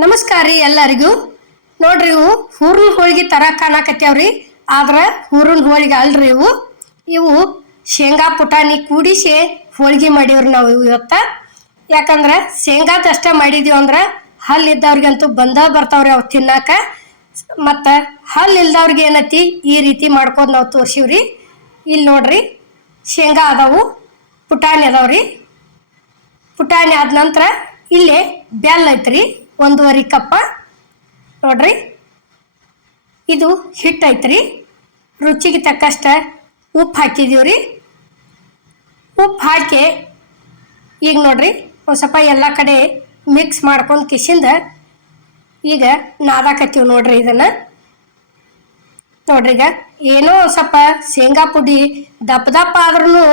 ನಮಸ್ಕಾರ ರೀ ಎಲ್ಲರಿಗೂ. ನೋಡ್ರಿ ಇವು ಹೂರ್ನ ಹೋಳಿಗೆ ತರ ಕಾಣಕತ್ಯಾವ್ರಿ, ಆದ್ರ ಹೂರ್ನ ಹೋಳಿಗೆ ಅಲ್ರಿ ಇವು ಶೇಂಗಾ ಪುಟಾಣಿ ಕೂಡಿಸಿ ಹೋಳಿಗೆ ಮಾಡೀವ್ರಿ ನಾವು ಇವತ್ತ. ಯಾಕಂದ್ರ ಶೇಂಗಾದಷ್ಟ ಮಾಡಿದೀವಿ ಅಂದ್ರ ಹಲ್ ಇದ್ದವ್ರಿಗಂತೂ ಬರ್ತಾವ್ರಿ ಅವ್ ತಿನ್ನಾಕ. ಮತ್ತ ಹಲ್ ಇಲ್ದವ್ರಿಗೆ ಏನತಿ ಈ ರೀತಿ ಮಾಡ್ಕೋದ್ ನಾವು ತೋರ್ಸಿವ್ರಿ. ಇಲ್ಲಿ ನೋಡ್ರಿ ಶೇಂಗಾ ಅದಾವು, ಪುಟಾಣಿ ಅದಾವ್ರಿ. ಪುಟಾಣಿ ಆದ ನಂತರ ಇಲ್ಲಿ ಬೆಲ್ಲ ಐತ್ರಿ 1.5 ಕಪ್ಪ. ನೋಡ್ರಿ ಇದು ಹಿಟ್ಟು ಐತ್ರಿ. ರುಚಿಗೆ ತಕ್ಕಷ್ಟ ಉಪ್ಪು ಹಾಕಿದೀವ್ರಿ. ಉಪ್ಪು ಹಾಕಿ ಈಗ ನೋಡ್ರಿ ಒಂದು ಸ್ವಲ್ಪ ಎಲ್ಲ ಕಡೆ ಮಿಕ್ಸ್ ಮಾಡ್ಕೊಂಡು ಕಿಶಿಂದ ಈಗ ನಾದಾಕತ್ತೀವಿ ನೋಡ್ರಿ. ಇದನ್ನ ನೋಡ್ರಿ ಈಗ ಏನೋ ಒಂದು ಸ್ವಲ್ಪ ಶೇಂಗಾ ಪುಡಿ ದಪ್ಪ ಆದ್ರೂ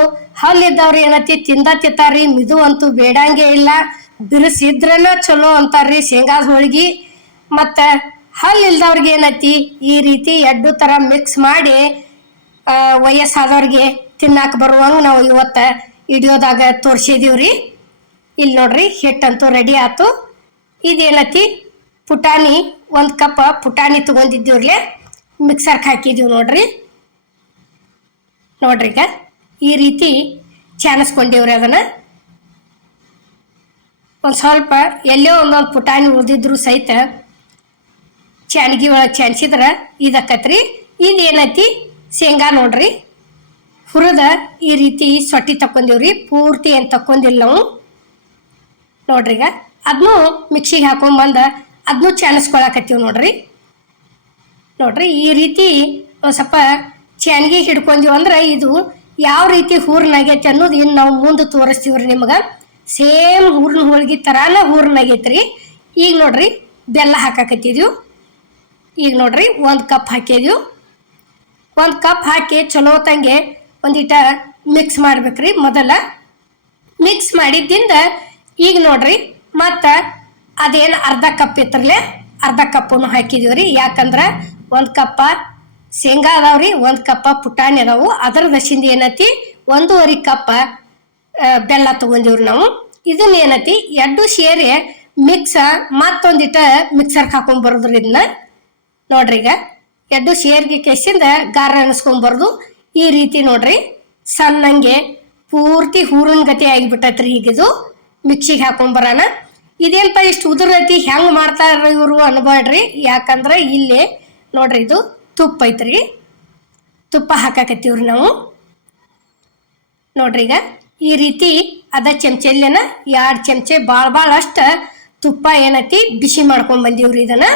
ಹಲ್ಲಿದ್ದವ್ರು ಏನತಿ ತಿಂತಾರ್ರಿ. ಮಿದು ಅಂತೂ ಬೇಡಂಗೆ ಇಲ್ಲ, ಬಿರುಸಿದ್ರನ ಚಲೋ ಅಂತಾರ್ರಿ ಶೇಂಗಾದ ಹೋಳಿಗೆ. ಮತ್ತು ಹಲ್ಲು ಇಲ್ದವ್ರಿಗೆ ಏನತಿ ಈ ರೀತಿ ಎಡ್ಡು ಥರ ಮಿಕ್ಸ್ ಮಾಡಿ ವಯಸ್ಸಾದವ್ರಿಗೆ ತಿನ್ನಾಕ ಬರುವಂಗೆ ನಾವು ಇವತ್ತು ವಿಡಿಯೋದಾಗ ತೋರಿಸಿದೀವ್ರಿ. ಇಲ್ಲಿ ನೋಡ್ರಿ ಹಿಟ್ಟಂತೂ ರೆಡಿ ಆಯ್ತು. ಇದೇನತಿ ಪುಟಾಣಿ 1 ಕಪ್ ಪುಟಾಣಿ ತೊಗೊಂಡಿದ್ದೀವ್ರಲೆ ಮಿಕ್ಸರ್ಗೆ ಹಾಕಿದೀವಿ ನೋಡ್ರಿ. ನೋಡ್ರಿ ಈಗ ಈ ರೀತಿ ಚಾನಿಸ್ಕೊಂಡಿವ್ರಿ. ಅದನ್ನು ಒಂದು ಸ್ವಲ್ಪ ಎಲ್ಲೋ ಒಂದೊಂದು ಪುಟಾಣಿ ಉಳಿದಿದ್ರು ಸಹಿತ ಚಾನ್ಗಿ ಒಳಗೆ ಚಾನ್ಸಿದ್ರೆ ಇದಕ್ಕತ್ರಿ. ಇದೇನೈತಿ ಶೇಂಗಾ ನೋಡ್ರಿ ಹುರಿದ ಈ ರೀತಿ ಸೊಟ್ಟಿ ತಕ್ಕೊಂಡಿವ್ರಿ, ಪೂರ್ತಿ ಏನು ತಕ್ಕೊಂಡಿಲ್ಲ ನಾವು. ನೋಡ್ರಿ ಈಗ ಅದನ್ನು ಮಿಕ್ಸಿಗೆ ಹಾಕೊಂಡ್ಬಂದು ಅದನ್ನು ಚಾನಿಸ್ಕೊಳಕತ್ತೀವಿ ನೋಡ್ರಿ. ನೋಡ್ರಿ ಈ ರೀತಿ ಒಂದು ಸ್ವಲ್ಪ ಚಾನ್ಗಿ ಹಿಡ್ಕೊಂತೀವಿ ಅಂದ್ರೆ ಇದು ಯಾವ ರೀತಿ ಹೂರ್ನಾಗೈತಿ ಅನ್ನೋದು ಇನ್ನು ನಾವು ಮುಂದೆ ತೋರಿಸ್ತೀವ್ರಿ ನಿಮ್ಗೆ. ಸೇಮ್ ಹೂರ್ನ ಹೋಳಿಗೆ ಥರಾನ ಹೂರ್ನಾಗೈತ್ರಿ. ಈಗ ನೋಡ್ರಿ ಬೆಲ್ಲ ಹಾಕಾಕತ್ತಿದ್ದೀವಿ. ಈಗ ನೋಡ್ರಿ 1 ಕಪ್ ಹಾಕಿದೀವಿ. 1 ಕಪ್ ಹಾಕಿ ಚಲೋ ತಂಗೆ ಒಂದಿಟ ಮಿಕ್ಸ್ ಮಾಡ್ಬೇಕ್ರಿ. ಮೊದಲ ಮಿಕ್ಸ್ ಮಾಡಿದ್ದಿಂದ ಈಗ ನೋಡ್ರಿ ಮತ್ತು ಅದೇನು ಅರ್ಧ ಕಪ್ ಇತ್ತರ್ಲೆ ಅರ್ಧ ಕಪ್ಪನ್ನು ಹಾಕಿದೀವ್ರಿ. ಯಾಕಂದ್ರೆ 1 ಕಪ್ಪ ಶೇಂಗಾ ಅದಾವ್ರಿ, 1 ಕಪ್ಪ ಪುಟಾಣಿ ಅದಾವು. ಅದರ ದಶಿಂದ ಏನತಿ 1.5 ಕಪ್ಪ ಬೆಲ್ಲ ತೊಗೊಂಡಿವ್ರಿ ನಾವು. ಇದನ್ನ ಏನತಿ ಎಡ್ಡು ಸೇರಿ ಮಿಕ್ಸ ಮತ್ತೊಂದಿಟ ಮಿಕ್ಸರ್ಗೆ ಹಾಕೊಂಡ್ಬರೋದ್ರಿ. ಇದನ್ನ ನೋಡ್ರಿ ಈಗ ಎಡ್ಡು ಸೇರ್ಗೆ ಕೆಸಿಂದ ಗಾರ ಅನಿಸ್ಕೊಂಬಾರ್ದು. ಈ ರೀತಿ ನೋಡ್ರಿ ಸಣ್ಣಂಗೆ ಪೂರ್ತಿ ಹೂರಿನ ಗತಿ ಆಗಿಬಿಟ್ಟೈತ್ರಿ. ಈಗಿದು ಮಿಕ್ಸಿಗೆ ಹಾಕೊಂಬರೋಣ. ಇದೇನಪ್ಪ ಇಷ್ಟು ಉದುರೈತಿ ಹೆಂಗೆ ಮಾಡ್ತಾರ ಇವರು ಅನ್ಬೇಡ್ರಿ. ಯಾಕಂದ್ರೆ ಇಲ್ಲಿ ನೋಡ್ರಿ ಇದು ತುಪ್ಪ ಐತ್ರಿ, ತುಪ್ಪ ಹಾಕಾಕತ್ತೀವ್ರಿ ನಾವು. ನೋಡ್ರಿ ಈಗ ಈ ರೀತಿ ಅದ ಚಮಚೆಲ್ಲೆನ 2 ಚಮಚೆ ಭಾಳ ಅಷ್ಟು ತುಪ್ಪ ಏನೈತಿ ಬಿಸಿ ಮಾಡ್ಕೊಂಡು ಬಂದೀವ್ರಿ. ಇದನ್ನ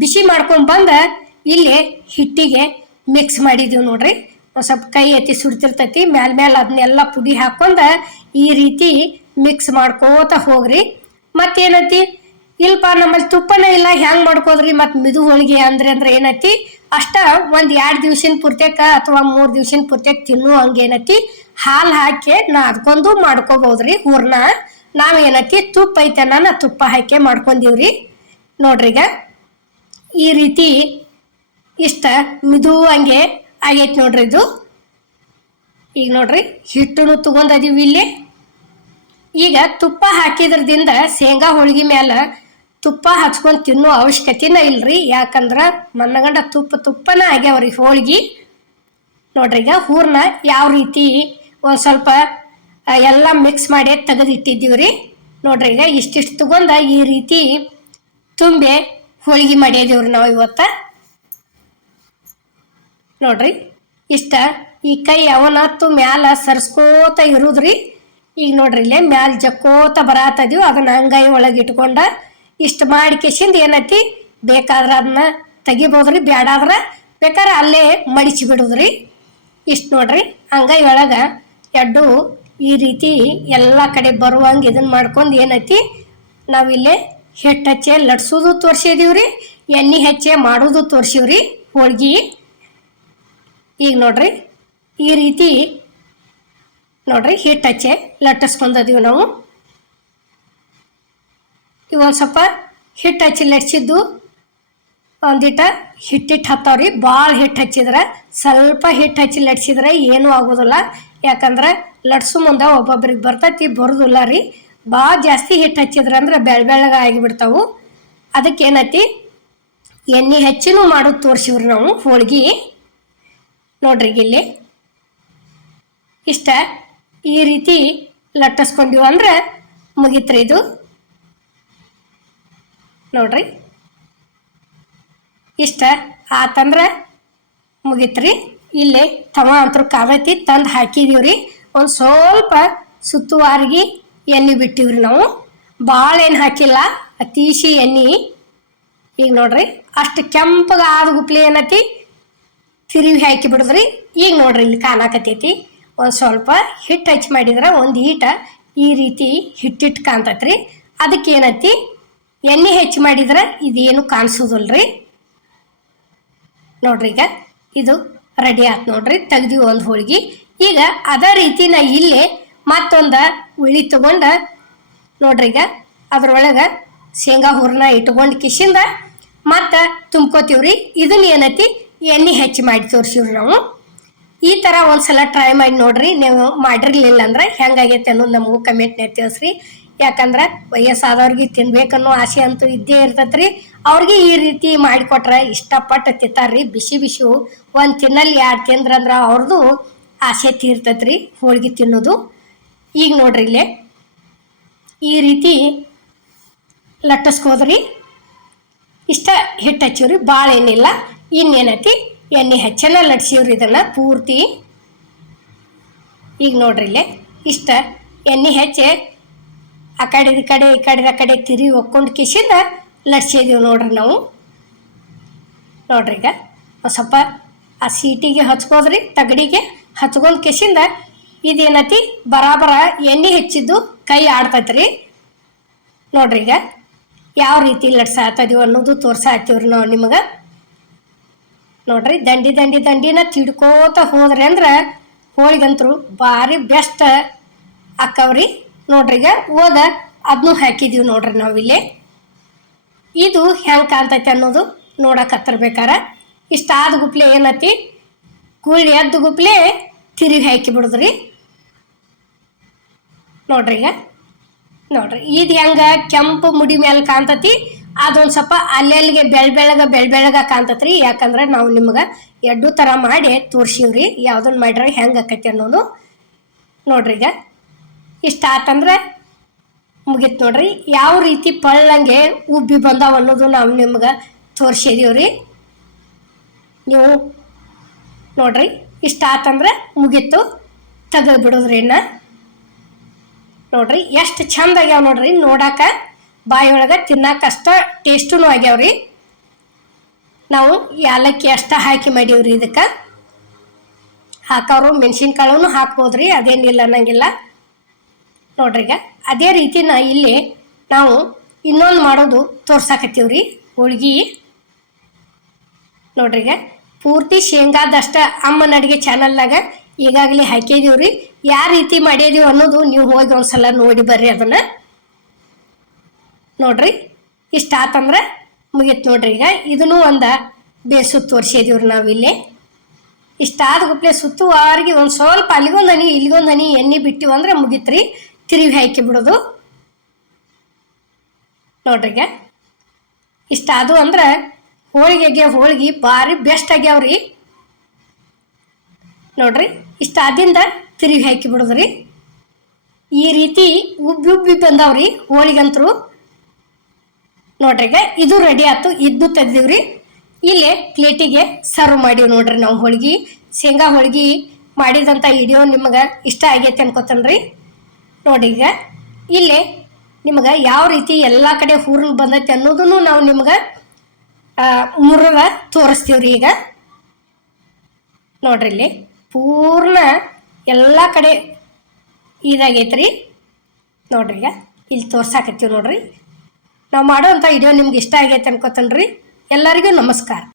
ಬಿಸಿ ಮಾಡ್ಕೊಂಡು ಬಂದು ಇಲ್ಲಿ ಹಿಟ್ಟಿಗೆ ಮಿಕ್ಸ್ ಮಾಡಿದೀವಿ ನೋಡ್ರಿ. ಒಂದು ಸ್ವಲ್ಪ ಕೈ ಎತ್ತಿ ಸುಡ್ತಿರ್ತೈತಿ, ಮ್ಯಾಲ ಅದನ್ನೆಲ್ಲ ಪುಡಿ ಹಾಕೊಂಡು ಈ ರೀತಿ ಮಿಕ್ಸ್ ಮಾಡ್ಕೋತ ಹೋಗ್ರಿ. ಮತ್ತೇನೈತಿ ಇಲ್ಪ ನಮ್ಮಲ್ಲಿ ತುಪ್ಪನೇ ಇಲ್ಲ ಹೆಂಗೆ ಮಾಡ್ಕೋದ್ರಿ ಮತ್ತು ಮಿದು ಹೋಳಿಗೆ ಅಂದ್ರೆ ಏನೈತಿ ಅಷ್ಟ ಒಂದು 2 ದಿವ್ಸಿನ ಪೂರ್ತ್ಯಕ ಅಥವಾ 3 ದಿವ್ಸಿನ ಪೂರ್ತ್ಯಕ ತಿನ್ನು ಹಂಗೇನೈತಿ ಹಾಲು ಹಾಕಿ ನಾದ್ಕೊಂಡು ಮಾಡ್ಕೋಬಹುದ್ರಿ. ಹೂರ್ನ ನಾವೇನೈತಿ ತುಪ್ಪ ಐತನ ತುಪ್ಪ ಹಾಕಿ ಮಾಡ್ಕೊಂಡೀವ್ರಿ. ನೋಡ್ರಿ ಈಗ ಈ ರೀತಿ ಇಷ್ಟ ಮಿದು ಹಂಗೆ ಆಗೈತಿ ನೋಡ್ರಿ ಇದು. ಈಗ ನೋಡ್ರಿ ಹಿಟ್ಟನ್ನು ತಗೊಂಡದೀವಿ ಇಲ್ಲಿ. ಈಗ ತುಪ್ಪ ಹಾಕಿದ್ರದಿಂದ ಶೇಂಗಾ ಹೋಳಿಗೆ ಮೇಲೆ ತುಪ್ಪ ಹಚ್ಕೊಂಡು ತಿನ್ನೋ ಅವಶ್ಯಕತೆನ ಇಲ್ರಿ. ಯಾಕಂದ್ರೆ ಮನ್ನಗಂಡ ತುಪ್ಪನ ಆಗ್ಯಾವ್ರಿ ಹೋಳಿಗೆ. ನೋಡ್ರಿ ಈಗ ಹೂರ್ನ ಯಾವ ರೀತಿ ಒಂದು ಸ್ವಲ್ಪ ಎಲ್ಲ ಮಿಕ್ಸ್ ಮಾಡಿ ತೆಗೆದಿಟ್ಟಿದ್ದೀವ್ರಿ. ನೋಡ್ರಿ ಈಗ ಇಷ್ಟಿಷ್ಟು ತಗೊಂಡ ಈ ರೀತಿ ತುಂಬೆ ಹೋಳಿಗೆ ಮಾಡಿದೀವ್ರಿ ನಾವು ಇವತ್ತು. ನೋಡ್ರಿ ಇಷ್ಟ ಈ ಕೈ ಅವನತ್ತು ಮ್ಯಾಲ ಸರ್ಸ್ಕೋತ ಇರುದ್ರಿ. ಈಗ ನೋಡ್ರಿ ಇಲ್ಲೇ ಮ್ಯಾಲ ಜಕ್ಕೋತ ಬರತ್ತದೀವಿ. ಅದನ್ನ ಅಂಗೈ ಒಳಗೆ ಇಟ್ಕೊಂಡ ಇಷ್ಟು ಮಾಡಿ ಕೆಸಿಂದ ಏನೈತಿ ಬೇಕಾದ್ರೆ ಅದನ್ನ ತೆಗಿಬೋದ್ರಿ, ಬ್ಯಾಡಾದ್ರೆ ಬೇಕಾದ್ರೆ ಅಲ್ಲೇ ಮಡಿಸಿ ಬಿಡುದ್ರಿ. ಇಷ್ಟು ನೋಡ್ರಿ ಅಂಗೈ ಒಳಗೆ ಎಡ್ಡು ಈ ರೀತಿ ಎಲ್ಲ ಕಡೆ ಬರುವಂಗೆ ಇದನ್ನ ಮಾಡ್ಕೊಂಡು ಏನೈತಿ ನಾವಿಲ್ಲೇ ಹಿಟ್ಟು ಹಚ್ಚಿ ಲಟ್ಸೋದು ತೋರಿಸಿದೀವ್ರಿ, ಎಣ್ಣೆ ಹಚ್ಚಿ ಮಾಡೋದು ತೋರಿಸಿವ್ರಿ ಹೋಳ್ಗೆ. ಈಗ ನೋಡ್ರಿ ಈ ರೀತಿ ನೋಡ್ರಿ ಹಿಟ್ಟು ಹಚ್ಚಿ ಲಟ್ಟಿಸ್ಕೊಂಡದೀವಿ ನಾವು. ಇವೊಂದು ಸ್ವಲ್ಪ ಹಿಟ್ಟು ಹಚ್ಚಿ ಲಟ್ಸಿದ್ದು ಒಂದಿಟ ಹಿಟ್ಟಿಟ್ಟು ಹತ್ತವ್ರಿ. ಭಾಳ ಹಿಟ್ಟು ಹಚ್ಚಿದ್ರೆ ಸ್ವಲ್ಪ ಹಿಟ್ಟು ಹಚ್ಚಿ ಲಟ್ಸಿದ್ರೆ ಏನೂ ಆಗೋದಿಲ್ಲ. ಯಾಕಂದ್ರೆ ಲಟ್ಸು ಮುಂದೆ ಒಬ್ಬೊಬ್ರಿಗೆ ಬರ್ತೈತಿ, ಬರೋದಿಲ್ಲ ರೀ. ಭಾಳ ಜಾಸ್ತಿ ಹಿಟ್ಟು ಹಚ್ಚಿದ್ರೆ ಅಂದ್ರೆ ಬೆಳ್ಳಗೆ ಆಗಿಬಿಡ್ತಾವು. ಅದಕ್ಕೆ ಏನೈತಿ ಎಣ್ಣೆ ಹೆಚ್ಚಿನೂ ಮಾಡೋದು ತೋರಿಸಿವ್ರಿ ನಾವು ಹೋಳ್ಗೆ. ನೋಡ್ರಿ ಇಲ್ಲಿ ಇಷ್ಟ ಈ ರೀತಿ ಲಟ್ಟಿಸ್ಕೊಂಡಿವು ಅಂದ್ರೆ ಮುಗಿತ್ರಿ ಇದು. ನೋಡ್ರಿ ಇಷ್ಟ ಆತಂದ್ರೆ ಮುಗಿತ್ರಿ. ಇಲ್ಲಿ ತವ ಅಂತೂ ಕಾದೈತಿ, ತಂದು ಹಾಕಿದೀವ್ರಿ. ಒಂದು ಸ್ವಲ್ಪ ಸುತ್ತುವಾರಿಗೆ ಎಣ್ಣೆ ಬಿಟ್ಟಿವ್ರಿ ನಾವು, ಭಾಳ ಏನು ಹಾಕಿಲ್ಲ, ಅತೀಶಿ ಎಣ್ಣೆ. ಈಗ ನೋಡ್ರಿ ಅಷ್ಟು ಕೆಂಪಗ ಆದ ಗುಪ್ಲೆ ಏನೈತಿ ತಿರುವಿ ಹಾಕಿ ಬಿಡಿದ್ರಿ. ಈಗ ನೋಡ್ರಿ ಇಲ್ಲಿ ಕಾಣಾಕತೈತಿ. ಒಂದು ಸ್ವಲ್ಪ ಹಿಟ್ಟು ಹಚ್ಚಿ ಮಾಡಿದ್ರೆ ಒಂದು ಈಟ ಈ ರೀತಿ ಹಿಟ್ಟಿಟ್ಟು ಕಾಣ್ತೈತ್ರಿ. ಅದಕ್ಕೆ ಏನೈತಿ ಎಣ್ಣೆ ಹೆಚ್ಚು ಮಾಡಿದ್ರೆ ಇದೇನು ಕಾಣಿಸೋದಿಲ್ರಿ. ನೋಡ್ರಿ ಈಗ ಇದು ರೆಡಿ ಆಯ್ತು ನೋಡ್ರಿ, ತೆಗ್ದಿವಿ ಒಂದು ಹೋಳ್ಗೆ. ಈಗ ಅದೇ ರೀತಿ ನಾ ಇಲ್ಲೇ ಮತ್ತೊಂದು ಉಳ್ಳಿ ತಗೊಂಡು ನೋಡ್ರಿ ಈಗ ಅದ್ರೊಳಗೆ ಶೇಂಗಾ ಹೂರಣ ಇಟ್ಕೊಂಡು ಕಿಶಿಂದ ಮತ್ತು ತುಂಬ್ಕೋತೀವ್ರಿ. ಇದನ್ನ ಏನೈತಿ ಎಣ್ಣೆ ಹೆಚ್ಚು ಮಾಡಿ ತೋರಿಸಿವ್ರಿ ನಾವು. ಈ ಥರ ಒಂದ್ಸಲ ಟ್ರೈ ಮಾಡಿ ನೋಡ್ರಿ. ನೀವು ಮಾಡಿರ್ಲಿಲ್ಲ ಅಂದ್ರೆ ಹೆಂಗಾಗೈತೆ ಅನ್ನೋದು ನಮಗೂ ಕಮೆಂಟ್ನಾಗ ತಿಳಿಸ್ರಿ. ಯಾಕಂದ್ರೆ ವಯಸ್ಸಾದವ್ರಿಗೆ ತಿನ್ಬೇಕನ್ನೋ ಆಸೆ ಅಂತೂ ಇದ್ದೇ ಇರ್ತೈತ್ರಿ. ಅವ್ರಿಗೆ ಈ ರೀತಿ ಮಾಡಿಕೊಟ್ರೆ ಇಷ್ಟಪಟ್ಟು ತಿಂತಾರ್ರಿ. ಬಿಸಿ ಬಿಸಿ ಒಂದು ತಿನ್ನಲ್ಲಿ 2 ತಿಂದ್ರಂದ್ರೆ ಅವ್ರದ್ದು ಆಸೆ ತೀರ್ತೈತ್ರಿ ಹೋಳ್ಗೆ ತಿನ್ನೋದು. ಈಗ ನೋಡ್ರಿ ಇಲ್ಲೇ ಈ ರೀತಿ ಲಟ್ಟಿಸ್ಕೋದ್ರಿ. ಇಷ್ಟ ಹಿಟ್ಟು ಹಚ್ಚಿವ್ರಿ, ಭಾಳ ಏನಿಲ್ಲ. ಇನ್ನೇನೈತಿ ಎಣ್ಣೆ ಹೆಚ್ಚನ ಲಟ್ಸಿವ್ರಿ ಇದನ್ನು ಪೂರ್ತಿ. ಈಗ ನೋಡ್ರಿ ಇಲ್ಲೇ ಇಷ್ಟ ಎಣ್ಣೆ ಹೆಚ್ಚಿ ಆ ಕಡೆ ಈ ಕಡೆ ತಿರುವಿ ಒಕ್ಕೊಂಡು ಕಿಸಿಂದ ಲಟ್ಸಿದೀವಿ ನೋಡ್ರಿ ನಾವು. ನೋಡ್ರಿ ಈಗ ಒಂದು ಸ್ವಲ್ಪ ಆ ಸೀಟಿಗೆ ಹಚ್ಕೋದ್ರಿ, ತಗಡಿಗೆ ಹಚ್ಕೊಂಡು ಕಿಸಿಂದ ಇದೇನತಿ ಬರಾಬರ ಎಣ್ಣೆ ಹೆಚ್ಚಿದ್ದು ಕೈ ಆಡ್ತೈತ್ರಿ. ನೋಡ್ರಿ ಈಗ ಯಾವ ರೀತಿ ಲಟ್ಸಾತದೀವಿ ಅನ್ನೋದು ತೋರ್ಸಾತೀವ್ರಿ ನಾವು ನಿಮಗೆ. ನೋಡ್ರಿ ದಂಡಿನ ತಿಡ್ಕೋತ ಹೋದ್ರಿ ಅಂದ್ರೆ ಹೋಳಿಗಂತರು ಭಾರಿ ಬೆಸ್ಟ್ ಅಕ್ಕವ್ರಿ. ನೋಡ್ರಿ ಈಗ ಓದ ಅದನ್ನೂ ಹಾಕಿದೀವಿ ನೋಡ್ರಿ ನಾವಿಲ್ಲಿ. ಇದು ಹೆಂಗೆ ಕಾಣ್ತೈತೆ ಅನ್ನೋದು ನೋಡಕತ್ತಿರ್ಬೇಕಾರ ಇಷ್ಟ ಆದ ಗುಪ್ಲೆ ಏನತಿ ಗುಳ್ಳಿ ಎದ್ದು ಗುಪ್ಲೆ ತಿರುಗಿ ಹಾಕಿ ಬಿಡುದ್ರಿ. ನೋಡ್ರಿ ಈಗ ನೋಡ್ರಿ ಇದು ಹೆಂಗೆ ಕೆಂಪು ಮುಡಿ ಮೇಲೆ ಕಾಣ್ತತಿ, ಅದೊಂದು ಸ್ವಲ್ಪ ಅಲ್ಲೆಲ್ಲಿಗೆ ಬೆಳ್ಬೆಳಗ ಕಾಣ್ತತ್ರಿ. ಯಾಕಂದ್ರೆ ನಾವು ನಿಮ್ಗೆ 2 ಥರ ಮಾಡಿ ತೋರ್ಸಿವ್ರಿ, ಯಾವುದನ್ನ ಮಾಡ್ರೆ ಹೆಂಗೆ ಆಕೈತಿ ಅನ್ನೋದು. ನೋಡ್ರಿ ಈಗ ಇಷ್ಟ ಆತಂದ್ರೆ ಮುಗೀತು ನೋಡ್ರಿ. ಯಾವ ರೀತಿ ಪಳ್ಳಂಗೆ ಉಬ್ಬಿ ಬಂದಾವ ಅನ್ನೋದು ನಾವು ನಿಮ್ಗೆ ತೋರಿಸಿದೀವ್ರಿ. ನೀವು ನೋಡ್ರಿ ಇಷ್ಟ ಆತಂದ್ರೆ ಮುಗೀತು, ತೆಗೆದು ಬಿಡೋದ್ರಿ. ಇನ್ನು ನೋಡ್ರಿ ಎಷ್ಟು ಚಂದ ಆಗ್ಯಾವ ನೋಡ್ರಿ, ನೋಡಾಕ ಬಾಯಿಯೊಳಗೆ ತಿನ್ನಾಕ ಅಷ್ಟ ಟೇಸ್ಟೂ ಆಗ್ಯಾವ್ರಿ. ನಾವು ಯಾಲಕ್ಕಿ ಅಷ್ಟ ಹಾಕಿ ಮಾಡೀವ್ರಿ. ಇದಕ್ಕೆ ಹಾಕೋರು ಮೆಣಸಿನ್ಕಾಳು ಹಾಕ್ಬೋದ್ರಿ, ಅದೇನಿಲ್ಲ ಅನ್ನಂಗಿಲ್ಲ. ನೋಡ್ರಿ ಈಗ ಅದೇ ರೀತಿ ಇಲ್ಲಿ ನಾವು ಇನ್ನೊಂದು ಮಾಡೋದು ತೋರ್ಸಾಕತ್ತೀವ್ರಿ ಹೋಳ್ಗೆ. ನೋಡ್ರಿ ಈಗ ಪೂರ್ತಿ ಶೇಂಗಾದಷ್ಟ ಅಮ್ಮನ ಅಡುಗೆ ಚಾನಲ್ನಾಗ ಈಗಾಗಲೇ ಹಾಕಿದೀವ್ರಿ. ಯಾವ ರೀತಿ ಮಾಡಿದೀವಿ ಅನ್ನೋದು ನೀವು ಹೋಗಿ ಒಂದ್ಸಲ ನೋಡಿ ಬರ್ರಿ ಅದನ್ನ. ನೋಡ್ರಿ ಇಷ್ಟ ಆತಂದ್ರೆ ಮುಗೀತು ನೋಡ್ರಿ. ಈಗ ಇದನ್ನು ಒಂದು ಬೇಸು ತೋರಿಸಿದೀವ್ರಿ ನಾವಿಲ್ಲಿ. ಇಷ್ಟ ಆದ ಗುಪ್ಲೆ ಸುತ್ತುವಾರಿಗೆ ಒಂದು ಸ್ವಲ್ಪ ಅಲ್ಲಿಗೊಂದು ಹನಿ ಇಲ್ಲಿಗೊಂದು ಹನಿ ಎಣ್ಣೆ ಬಿಟ್ಟಿವು ಅಂದ್ರೆ ಮುಗೀತ್ರಿ, ತಿರುವಿ ಹಾಕಿ ಬಿಡೋದು. ನೋಡ್ರಿ ಈಗ ಇಷ್ಟ ಅದು ಅಂದ್ರೆ ಹೋಳಿಗೆ ಭಾರಿ ಬೆಸ್ಟ್ ಆಗ್ಯಾವ್ರಿ. ನೋಡ್ರಿ ಇಷ್ಟ ಆದಿಂದ ತಿರುವಿ ಹಾಕಿ ಬಿಡೋದ್ರಿ. ಈ ರೀತಿ ಉಬ್ಬಿ ಬಂದಾವ್ರಿ ಹೋಳಿಗಂತರು. ನೋಡ್ರಿ ಈಗ ಇದು ರೆಡಿ ಆಯ್ತು, ಇದ್ದು ತೆಗ್ದಿವ್ರಿ. ಇಲ್ಲೇ ಪ್ಲೇಟಿಗೆ ಸರ್ವ್ ಮಾಡೀವಿ ನೋಡ್ರಿ ನಾವು ಹೋಳ್ಗೆ. ಶೇಂಗಾ ಹೋಳ್ಗೆ ಮಾಡಿದಂಥ ವಿಡಿಯೋ ನಿಮಗೆ ಇಷ್ಟ ಆಗೈತೆ ಅನ್ಕೋತನ್ರಿ. ನೋಡಿ ಈಗ ಇಲ್ಲೇ ನಿಮಗೆ ಯಾವ ರೀತಿ ಎಲ್ಲ ಕಡೆ ಹೂರ್ಣ ಬಂದೈತೆ ಅನ್ನೋದನ್ನು ನಾವು ನಿಮ್ಗೆ ಮುರ್ಗ ತೋರಿಸ್ತೀವ್ರಿ. ಈಗ ನೋಡ್ರಿ ಇಲ್ಲಿ ಪೂರ್ಣ ಎಲ್ಲ ಕಡೆ ಇದಾಗೈತ್ರಿ. ನೋಡ್ರಿ ಈಗ ಇಲ್ಲಿ ತೋರ್ಸಾಕತ್ತೀವಿ ನೋಡ್ರಿ. ನಾವು ಮಾಡೋವಂಥ ವಿಡಿಯೋ ನಿಮ್ಗೆ ಇಷ್ಟ ಆಗೈತೆ ಅನ್ಕೋತನ್ರಿ. ಎಲ್ಲರಿಗೂ ನಮಸ್ಕಾರ.